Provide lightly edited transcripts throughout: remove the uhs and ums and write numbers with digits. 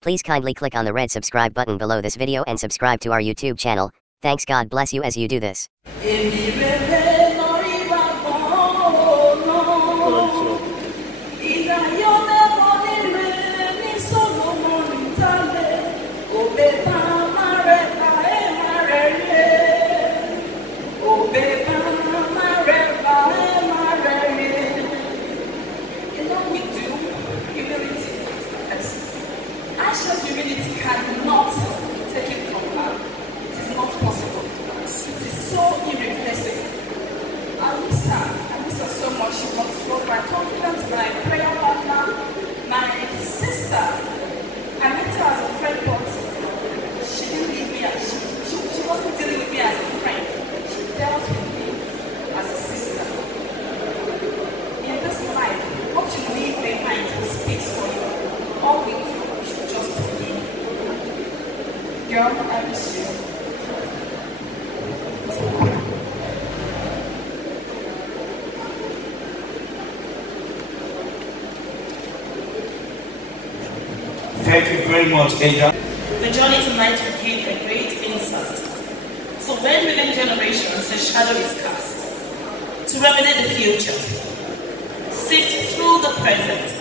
Please kindly click on the red subscribe button below this video and subscribe to our YouTube channel. Thanks, God bless you as you do this. Humility cannot take it from her. It is not possible. It is so irreplaceable. I miss her so much. She was my confidence, my prayer partner, my sister. I met her as a friend, but she didn't leave me as she wasn't dealing with me as a friend. She dealt with me as a sister. In this life, what you leave behind speaks for you. All we do. Girl, I miss you. Thank you very much, Ada. The journey tonight will give a great insight. So when within generations the shadow is cast, to remedy the future, sift through the present,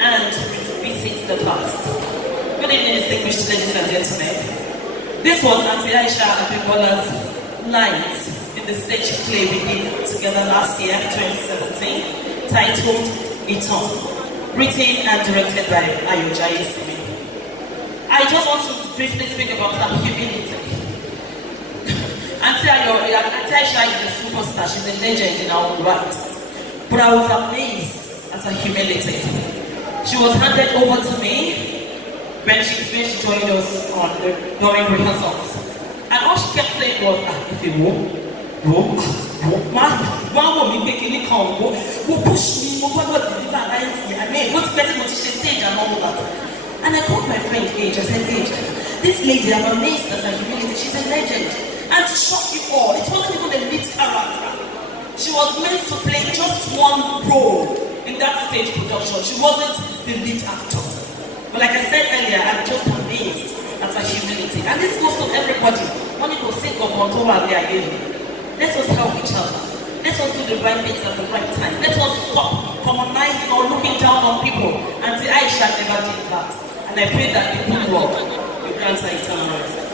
and revisit the past. Good evening, distinguished ladies and gentlemen. This was Auntie Aisha Abibola's lines in the stage play we did together last year, 2017, titled Iton, written and directed by Ayojaye Simi. I just want to briefly speak about her humility. Auntie Aisha is a superstar, she's a legend in our own right. But I was amazed at her humility. She was handed over to me when she joined us during rehearsals. And all she kept saying was, if you will push me, go to get stage and all that. And I called my friend Age, I said, Age, this lady, I'm amazed at her humility, she's a legend. And to shock you all, it wasn't even a lead character. She was meant to play just one role in that stage production. She wasn't the lead actor. But like I said earlier, I'm just amazed at her humility. And this goes to everybody. When you go think of Montova again, let us help each other. Let us do the right things at the right time. Let us stop commonizing or looking down on people. Auntie Aisha never did that. And I pray that the good Lord will grant her eternal rest.